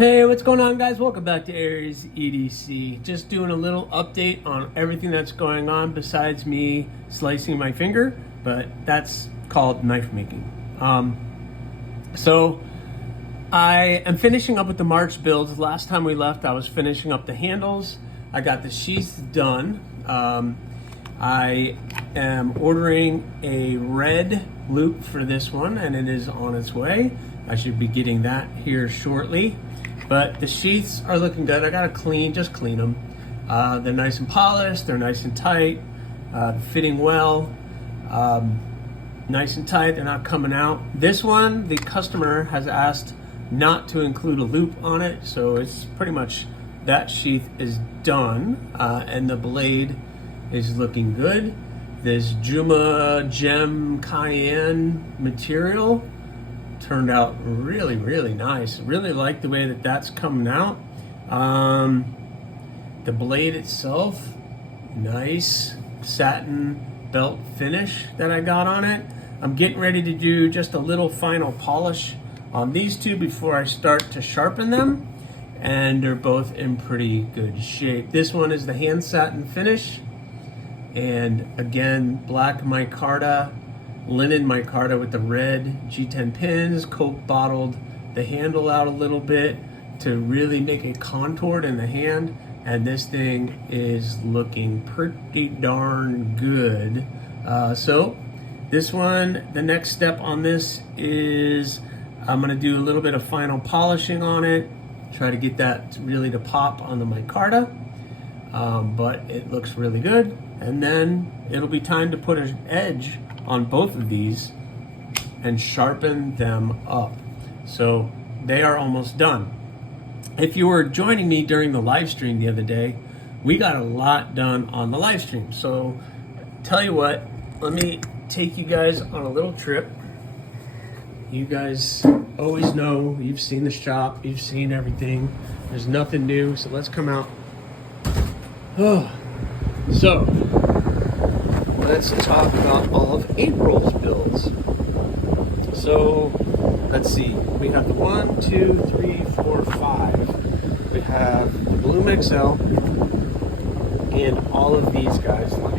Hey, what's going on, guys? Welcome back to Aries EDC. Just doing a little update on everything that's going on besides me slicing my finger, but that's called knife making. So I am finishing up with the March builds. Last time we left, I was finishing up the handles. I got the sheaths done. I am ordering a red loop for this one, and it is on its way. I should be getting that here shortly. But the sheaths are looking good. I gotta just clean them. They're nice and polished, they're nice and tight, fitting well, nice and tight, they're not coming out. This one, the customer has asked not to include a loop on it, so it's pretty much that sheath is done, and the blade is looking good. This Juma Gem Cayenne material turned out really, really nice. Really like the way that that's coming out. The blade itself, nice satin belt finish that I got on it. I'm getting ready to do just a little final polish on these two before I start to sharpen them, and they're both in pretty good shape. This one is the hand satin finish, and again, black micarta, linen micarta with the red G10 pins, Coke bottled the handle out a little bit to really make it contoured in the hand, and this thing is looking pretty darn good. So this one, the next step on this is I'm gonna do a little bit of final polishing on it, try to get that really to pop on the micarta, but it looks really good. And then it'll be time to put an edge on both of these and sharpen them up. So they are almost done. If you were joining me during the live stream the other day, we got a lot done on the live stream. So tell you what, let me take you guys on a little trip. You guys always know, you've seen the shop, you've seen everything. There's nothing new, so let's come out. Oh, so let's talk about all of April's builds. So let's see, we have the 1, 2, 3, 4, 5. We have the Bloom XL and all of these guys. Let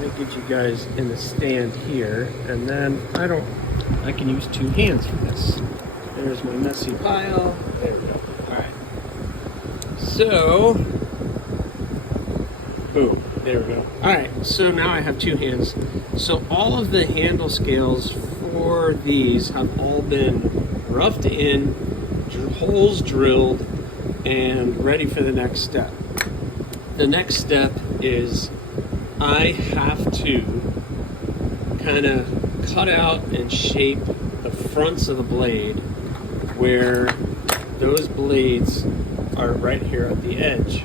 me get you guys in the stand here, and then I can use two hands for this. There's my messy pile. There we go. All right. So, boom, there we go. All right, so now I have two hands. So all of the handle scales for these have all been roughed in, holes drilled, and ready for the next step. The next step is I have to kind of cut out and shape the fronts of the blade where those blades are right here at the edge.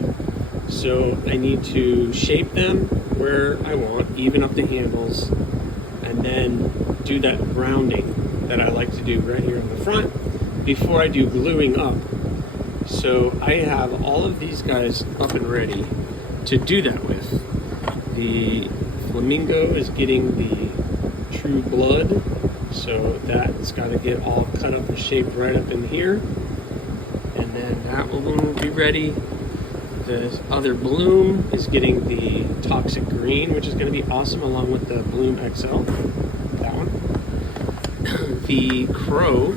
So I need to shape them where I want, even up the handles, and then do that rounding that I like to do right here in the front before I do gluing up. So I have all of these guys up and ready to do that with. The Flamingo is getting the True Blood, so that's got to get all cut up and shaped right up in here. And then that one will be ready. The other Bloom is getting the Toxic Green, which is going to be awesome, along with the Bloom XL. That one. The Crow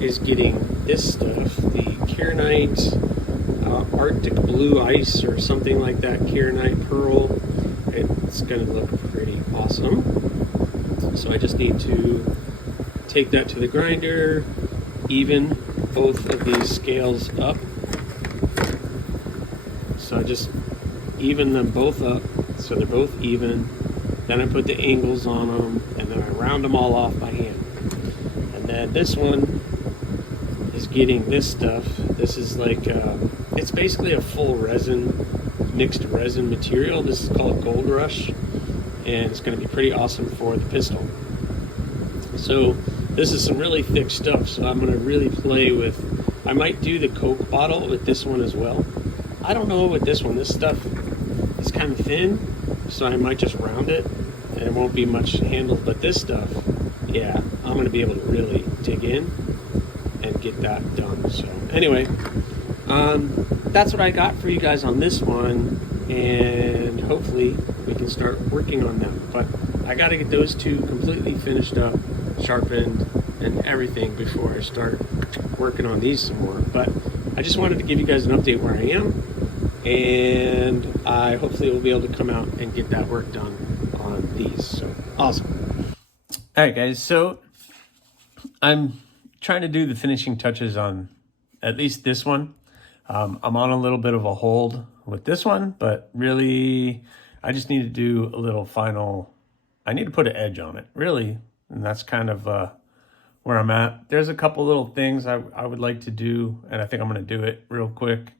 is getting this stuff, the Kieranite Arctic Blue Ice or something like that, Kieranite Pearl. It's going to look pretty awesome. So I just need to take that to the grinder, even both of these scales up. So I just even them both up so they're both even. Then I put the angles on them, and then I round them all off by hand. And then this one is getting this stuff. This is like, it's basically a full resin, mixed resin material. This is called Gold Rush, and it's going to be pretty awesome for the pistol. So this is some really thick stuff, so I'm going to really play with, I might do the Coke bottle with this one as well. I don't know with this one. This stuff is kind of thin, so I might just round it, and it won't be much handled. But this stuff yeah, I'm going to be able to really dig in and get that done. So anyway, that's what I got for you guys on this one, and hopefully we can start working on them. But I got to get those two completely finished up, sharpened, and everything before I start working on these some more. But I just wanted to give you guys an update where I am, and I hopefully will be able to come out and get that work done on these. So awesome. All right, guys. So I'm trying to do the finishing touches on at least this one. I'm on a little bit of a hold with this one, but really I just need to do a little final, I need to put an edge on it, really. And that's kind of where I'm at. There's a couple little things I would like to do, and I think I'm going to do it real quick.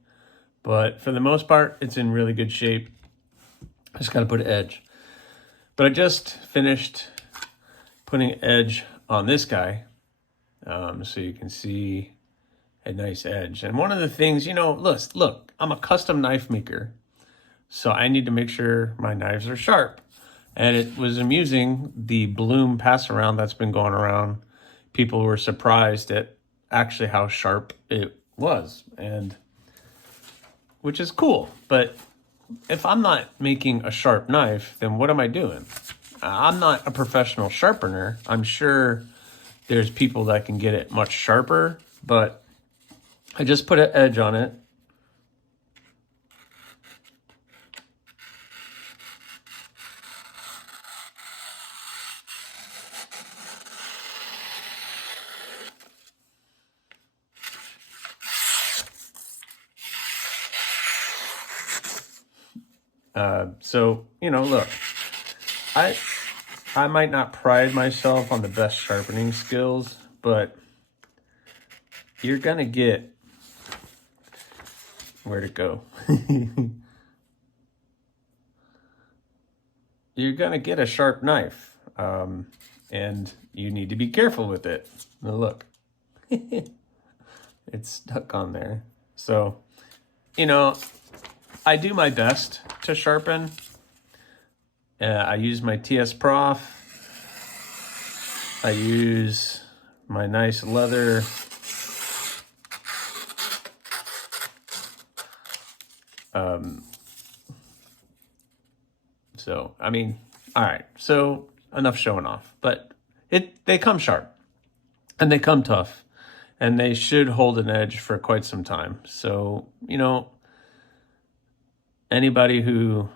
But for the most part, it's in really good shape. I just got to put an edge. But I just finished putting edge on this guy. So you can see a nice edge. And one of the things, you know, look, I'm a custom knife maker. So I need to make sure my knives are sharp. And it was amusing, the Bloom pass around that's been going around. People were surprised at actually how sharp it was, and which is cool. But if I'm not making a sharp knife, then what am I doing? I'm not a professional sharpener. I'm sure there's people that can get it much sharper, but I just put an edge on it. So, you know, look, I might not pride myself on the best sharpening skills, but you're gonna get where to go. You're gonna get a sharp knife, and you need to be careful with it. Now look, it's stuck on there. So, you know, I do my best to sharpen. I use my TS Prof. I use my nice leather so, I mean, all right, so enough showing off, but they come sharp and they come tough and they should hold an edge for quite some time. So, you know, anybody who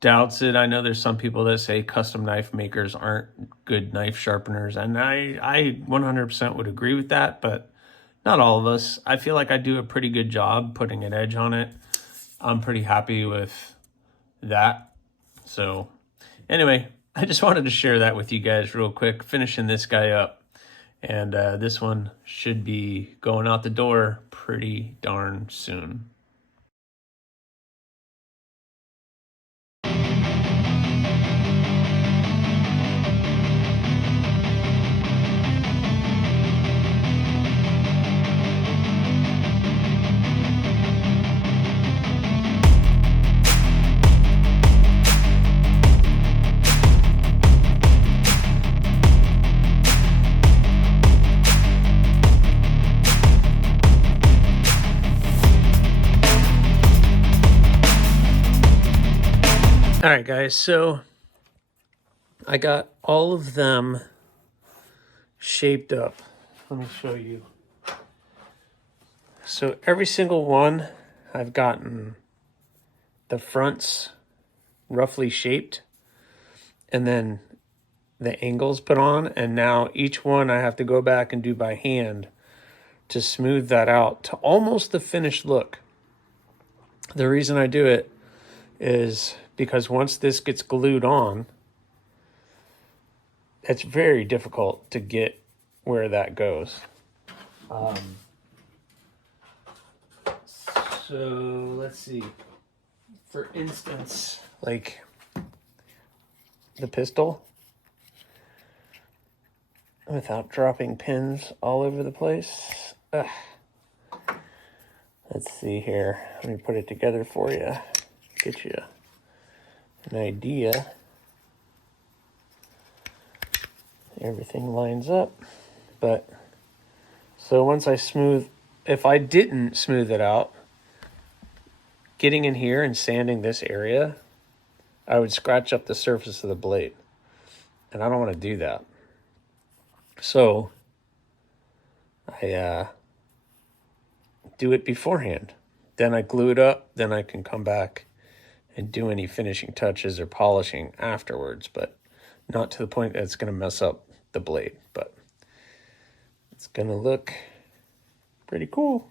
doubts it, I know there's some people that say custom knife makers aren't good knife sharpeners, and I 100% would agree with that, but not all of us. I feel like I do a pretty good job putting an edge on it. I'm pretty happy with that. So anyway, I just wanted to share that with you guys real quick, finishing this guy up. And this one should be going out the door pretty darn soon. All right, guys, so I got all of them shaped up. Let me show you. So every single one, I've gotten the fronts roughly shaped and then the angles put on, and now each one I have to go back and do by hand to smooth that out to almost the finished look. The reason I do it is because once this gets glued on, it's very difficult to get where that goes. So let's see. For instance, like the pistol, without dropping pins all over the place. Let's see here. Let me put it together for you. Get you an idea. everything lines up. But so once I smooth, if I didn't smooth it out, getting in here and sanding this area, I would scratch up the surface of the blade. And I don't want to do that. So I do it beforehand. Then I glue it up. Then I can come back and do any finishing touches or polishing afterwards, but not to the point that it's going to mess up the blade. But it's going to look pretty cool.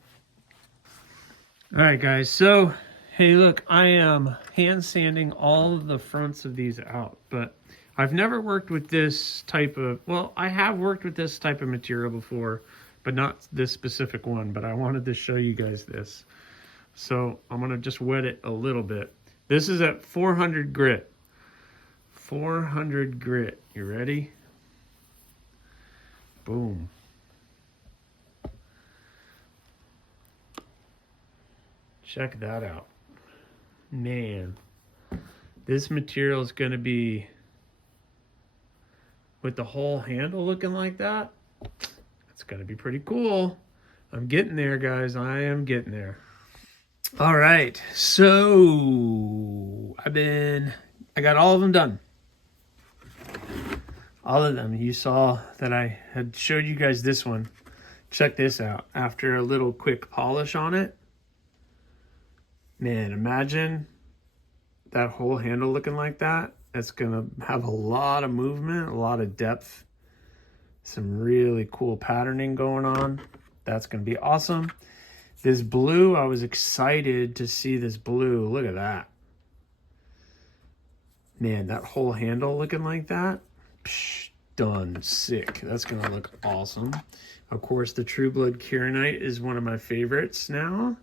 All right, guys. So, hey, look, I am hand sanding all of the fronts of these out, but I've never worked with this type of, well, I have worked with this type of material before, but not this specific one, but I wanted to show you guys this. So I'm going to just wet it a little bit. This is at 400 grit. 400 grit. You ready? Boom. Check that out. Man, this material is going to be, with the whole handle looking like that, it's going to be pretty cool. I'm getting there, guys. I am getting there. All right, so I got all of them done. All of them. You saw that I had showed you guys this one. Check this out. After a little quick polish on it, man, imagine that whole handle looking like that. It's gonna have a lot of movement, a lot of depth, some really cool patterning going on. That's gonna be awesome. This blue, I was excited to see this blue. Look at that. Man, that whole handle looking like that. Psh, done. Sick. That's going to look awesome. Of course, the True Blood Kyanite is one of my favorites now.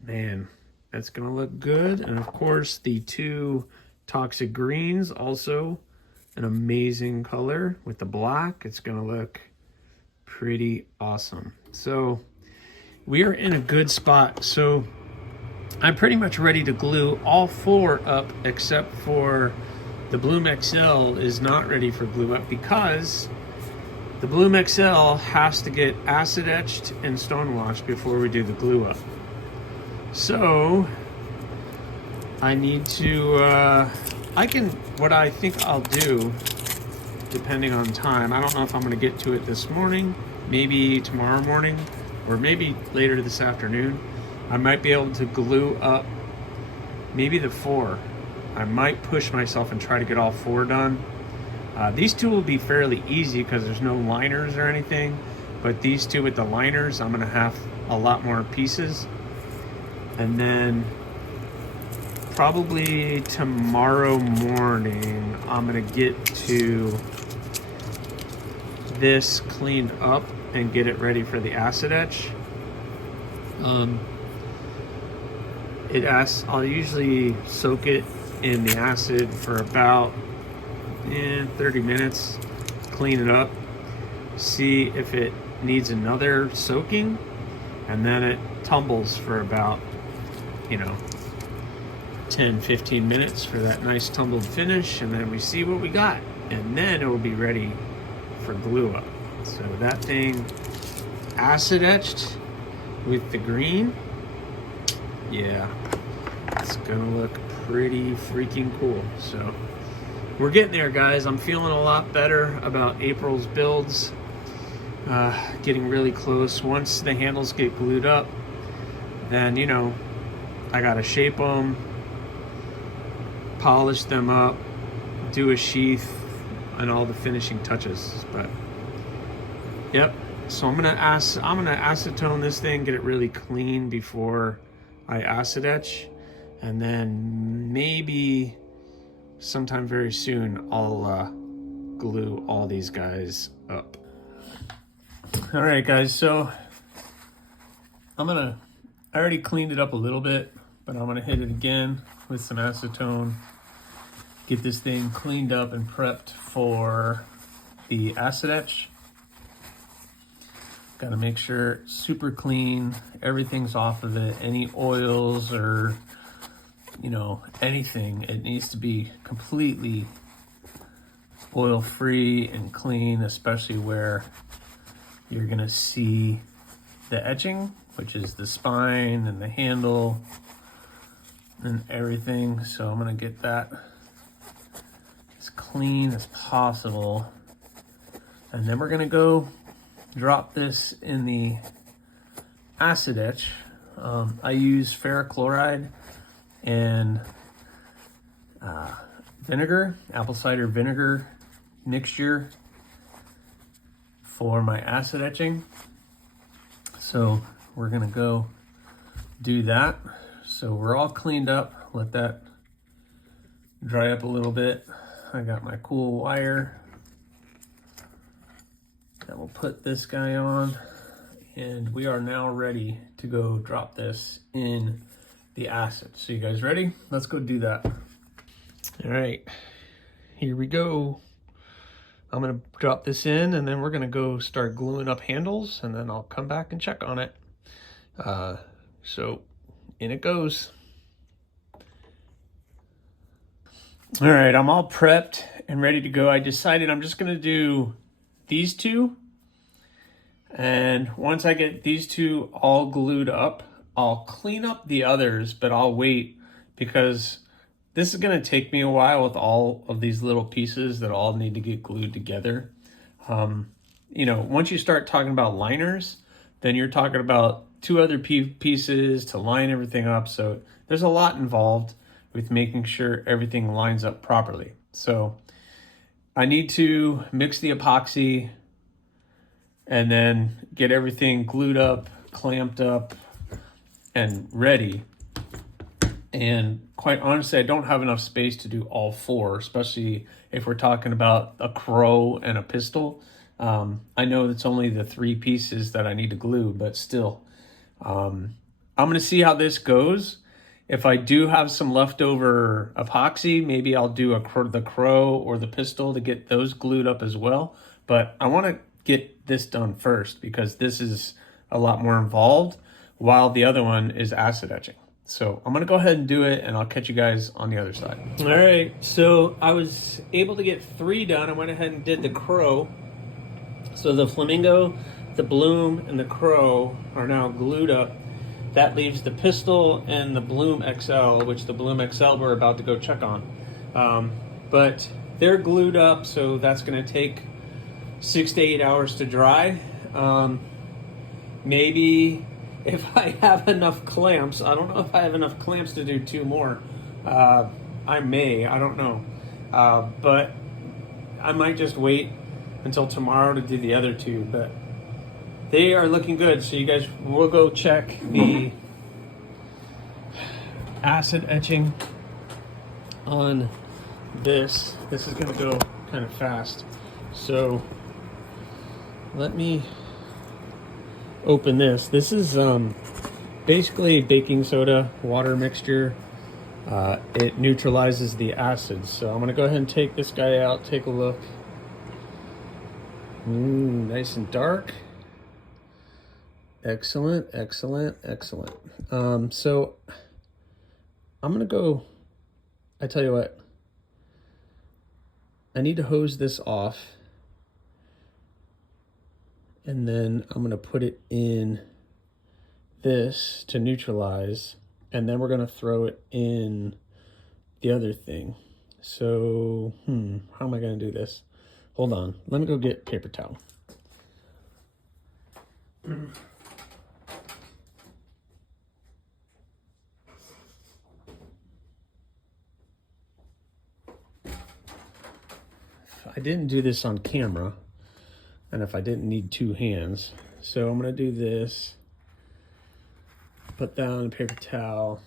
Man, that's going to look good. And of course, the two Toxic Greens, also an amazing color with the black. It's going to look pretty awesome. So we are in a good spot. So I'm pretty much ready to glue all four up, except for the Bloom XL is not ready for glue up because the Bloom XL has to get acid etched and stone washed before we do the glue up. So I need to, what I think I'll do, depending on time, I don't know if I'm going to get to it this morning, maybe tomorrow morning, or maybe later this afternoon. I might be able to glue up maybe the 4. I might push myself and try to get all 4 done. These two will be fairly easy because there's no liners or anything, but these two with the liners, I'm gonna have a lot more pieces. And then probably tomorrow morning, I'm gonna get to this cleaned up and get it ready for the acid etch. I'll usually soak it in the acid for about 30 minutes, clean it up, see if it needs another soaking, and then it tumbles for about 10-15 minutes for that nice tumbled finish, and then we see what we got, and then it will be ready for glue up. So that thing acid etched with the green, yeah, it's gonna look pretty freaking cool. So we're getting there, guys. I'm feeling a lot better about April's builds. Getting really close. Once the handles get glued up, then I gotta shape them, polish them up, do a sheath, and all the finishing touches. But yep. So I'm gonna acetone this thing, get it really clean before I acid etch, and then maybe sometime very soon I'll glue all these guys up. All right, guys. So I already cleaned it up a little bit, but I'm gonna hit it again with some acetone, get this thing cleaned up and prepped for the acid etch. Got to make sure it's super clean, everything's off of it, any oils or anything, it needs to be completely oil-free and clean, especially where you're gonna see the etching, which is the spine and the handle and everything. So I'm gonna get that as clean as possible. And then we're gonna go drop this in the acid etch. I use ferric chloride and vinegar, apple cider vinegar mixture for my acid etching. So we're gonna go do that. So we're all cleaned up. Let that dry up a little bit. I got my cool wire that will put this guy on, and we are now ready to go drop this in the acid. So you guys ready? Let's go do that. All right, here we go. I'm gonna drop this in, and then we're gonna go start gluing up handles, and then I'll come back and check on it. So in it goes. All right, I'm all prepped and ready to go. I decided I'm just gonna do these two, and once I get these two all glued up, I'll clean up the others, but I'll wait because this is gonna take me a while with all of these little pieces that all need to get glued together. You know, once you start talking about liners, then you're talking about two other pieces to line everything up. So there's a lot involved with making sure everything lines up properly. So I need to mix the epoxy and then get everything glued up, clamped up, and ready. And quite honestly, I don't have enough space to do all four, especially if we're talking about a crow and a pistol. I know it's only the three pieces that I need to glue, but still, I'm gonna see how this goes. If I do have some leftover epoxy, maybe I'll do the crow or the pistol to get those glued up as well. But I wanna get this done first because this is a lot more involved while the other one is acid etching. So I'm gonna go ahead and do it, and I'll catch you guys on the other side. All right, so I was able to get 3 done. I went ahead and did the crow. So the flamingo, the bloom, and the crow are now glued up. That leaves the pistol and the Bloom XL, which the Bloom XL we're about to go check on. But they're glued up, so that's gonna take 6 to 8 hours to dry. Maybe if I have enough clamps, I don't know if I have enough clamps to do 2 more. I don't know. But I might just wait until tomorrow to do the other 2, but they are looking good. So you guys, we'll go check the acid etching on this. This is gonna go kind of fast. So let me open this. This is basically baking soda water mixture. It neutralizes the acids. So I'm gonna go ahead and take this guy out, take a look. Nice and dark. Excellent, excellent, excellent. So I'm gonna go, I tell you what, I need to hose this off, and then I'm gonna put it in this to neutralize, and then we're gonna throw it in the other thing. So, how am I gonna do this? Hold on, let me go get paper towel. I didn't do this on camera, and if I didn't need 2 hands, so I'm gonna do this, put down a paper towel.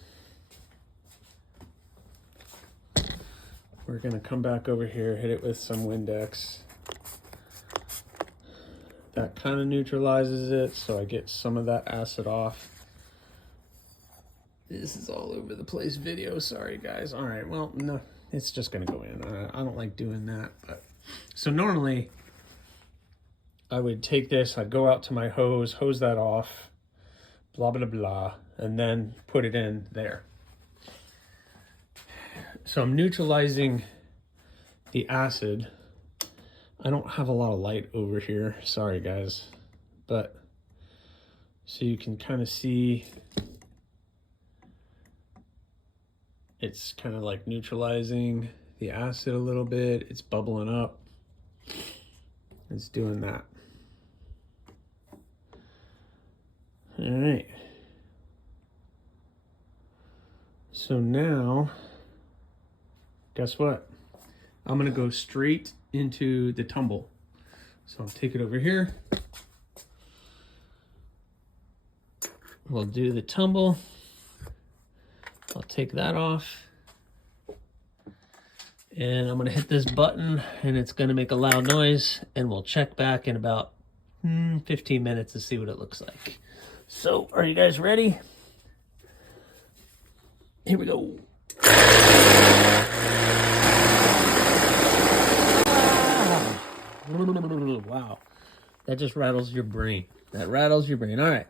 We're gonna come back over here, hit it with some Windex. That kind of neutralizes it, so I get some of that acid off. This is all over the place video, sorry guys. All right, well, no, it's just gonna go in. I don't like doing that, but so normally I would take this, I'd go out to my hose that off, blah, blah, blah, and then put it in there. So I'm neutralizing the acid I don't have a lot of light over here. Sorry, guys. But so you can kind of see it's kind of like neutralizing the acid a little bit. It's bubbling up. It's doing that. All right. So now, guess what? I'm gonna go straight into the tumble. So I'll take it over here. We'll do the tumble. I'll take that off. And I'm gonna hit this button and it's gonna make a loud noise, and we'll check back in about 15 minutes to see what it looks like. So, are you guys ready? Here we go. Wow. That just rattles your brain. That rattles your brain. All right.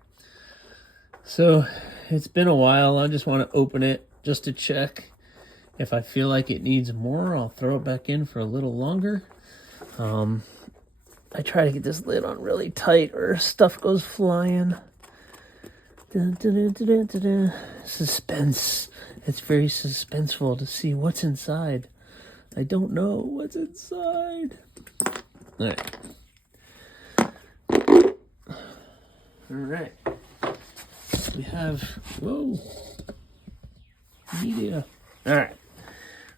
So, it's been a while. I just want to open it just to check. If I feel like it needs more, I'll throw it back in for a little longer. I try to get this lid on really tight or stuff goes flying. Dun, dun, dun, dun, dun, dun. Suspense. It's very suspenseful to see what's inside. I don't know what's inside. All right. All right. We have, whoa, media. All right.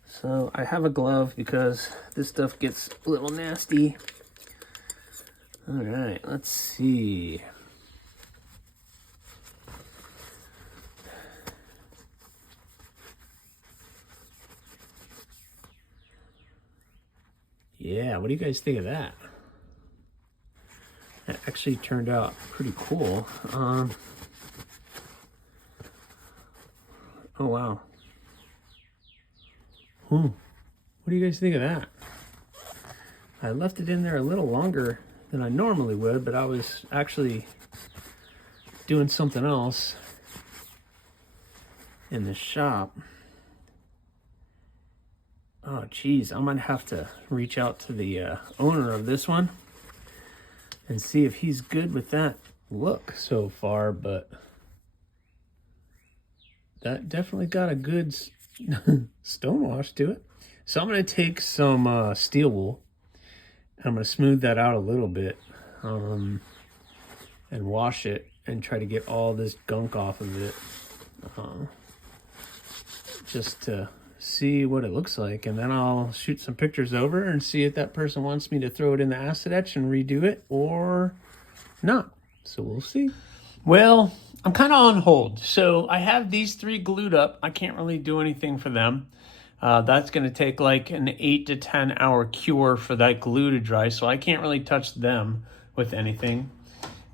So I have a glove because this stuff gets a little nasty. All right, let's see. Yeah, what do you guys think of that? That actually turned out pretty cool. Oh, wow. What do you guys think of that? I left it in there a little longer than I normally would, but I was actually doing something else in the shop. Oh, geez, I might have to reach out to the owner of this one and see if he's good with that look so far, but that definitely got a good stonewash to it. So I'm going to take some steel wool, and I'm going to smooth that out a little bit and wash it and try to get all this gunk off of it just to see what it looks like. And then I'll shoot some pictures over and see if that person wants me to throw it in the acid etch and redo it or not. So we'll see. Well, I'm kind of on hold. So I have these 3 glued up. I can't really do anything for them. That's going to take like an 8 to 10 hour cure for that glue to dry. So I can't really touch them with anything.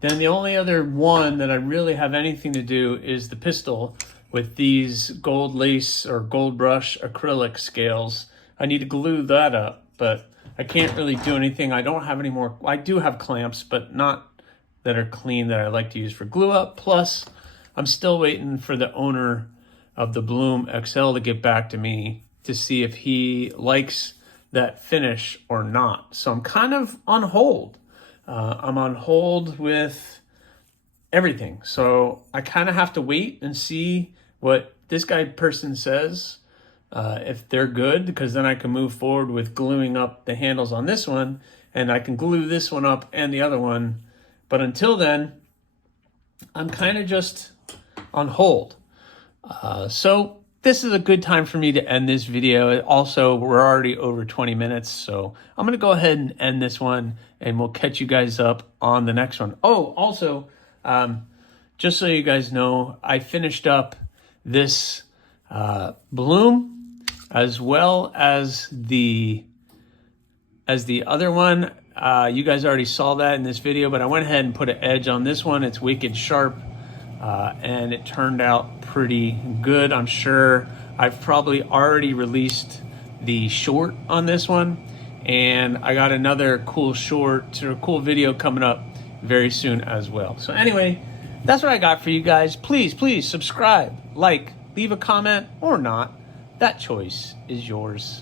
Then the only other one that I really have anything to do is the pistol with these gold lace or gold brush acrylic scales. I need to glue that up, but I can't really do anything. I don't have any more. I do have clamps, but not that are clean that I like to use for glue up. Plus, I'm still waiting for the owner of the Bloom XL to get back to me to see if he likes that finish or not. So I'm kind of on hold. I'm on hold with everything. So I kind of have to wait and see what this person says, if they're good, because then I can move forward with gluing up the handles on this one, and I can glue this one up and the other one. But until then, I'm kind of just on hold. So this is a good time for me to end this video. Also, we're already over 20 minutes, so I'm going to go ahead and end this one, and we'll catch you guys up on the next one. Oh, also, just so you guys know, I finished up this Bloom as well as the other one. You guys already saw that in this video, but I went ahead and put an edge on this one. It's wicked sharp, and it turned out pretty good. I'm sure I've probably already released the short on this one, and I got another cool short or cool video coming up very soon as well. So anyway, that's what I got for you guys. Please subscribe, like, leave a comment or not. That choice is yours.